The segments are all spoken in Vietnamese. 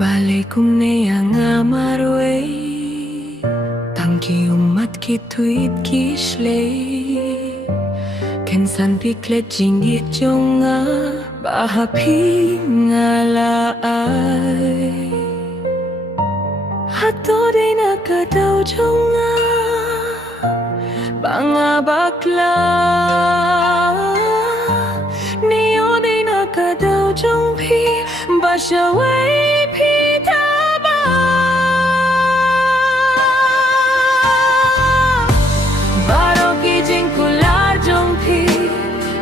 Balik kong nga marway Tangki umat kituit kishlay Kensan piklet jinggit jonga Bahapi ngalay Hato day nakadaw jonga Banga bakla Niyo day nakadaw jongpi Basyaway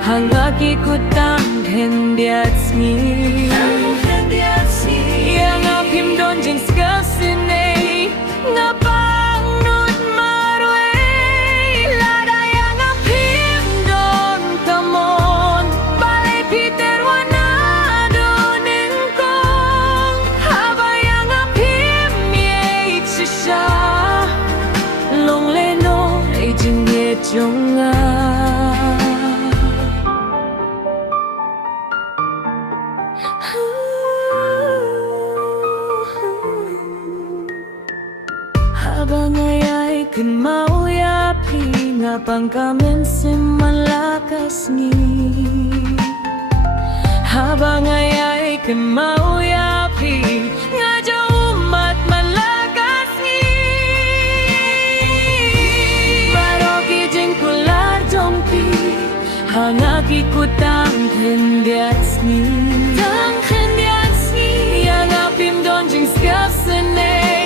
Hangaki kutang hendiatsni Yang apim donjing skasine Ngapang nut marway Lada yang apim don tamon Balay Peter wanado nengkong Haba yang apim ye shisha Long leno ejing ye jonga Habang ayay kan mauyapi Ngapang kamen simalakas ni Habang ayay kan mauyapi Ngaja umat malakas ni Baroki jengkular jongpi Hangaki kutang hendiats ni Tang hendiats ni Yang apim donjing skapsene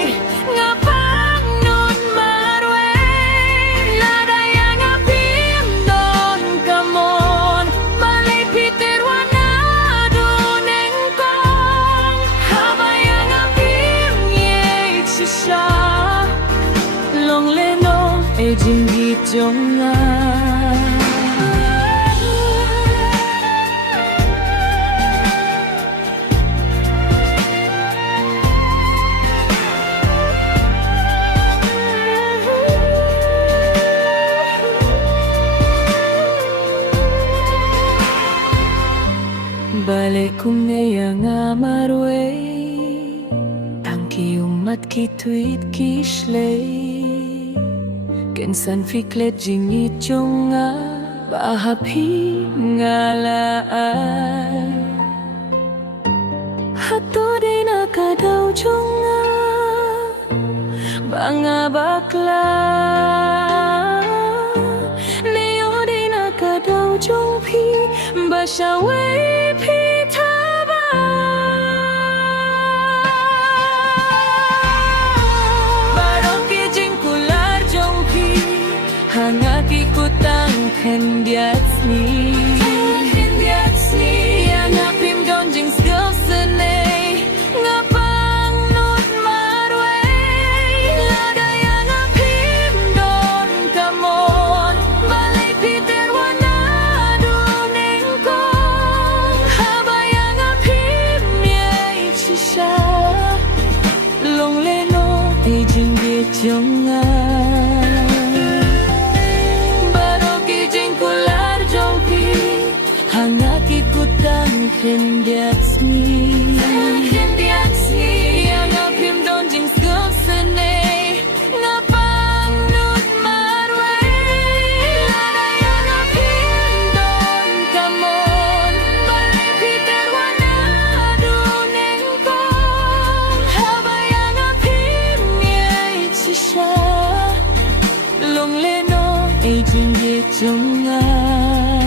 Long leno ejing jonga Balik kong nga marway Tangki umat kituit kishlay Kensan fiklet jingit jonga Bahapi ngalaan Hato day nakadaw jonga Banga bakla Neo day nakadaw jongpi Basyaway Hangaki kutang hendiats ni Yang apim donjing skapsene Ngapang nut marway Lada yang apim don kamon Balay Peter wanado nengkong Haba yang apim ye shisha Long leno ejing jonga Hangaki kutang hendiats ni Yang apim donjing skapsene Ngapang nut marway Lada yang apim don kamon Balay Peter wanado nengkong Haba yang apim ye shisha Long leno ejing jonga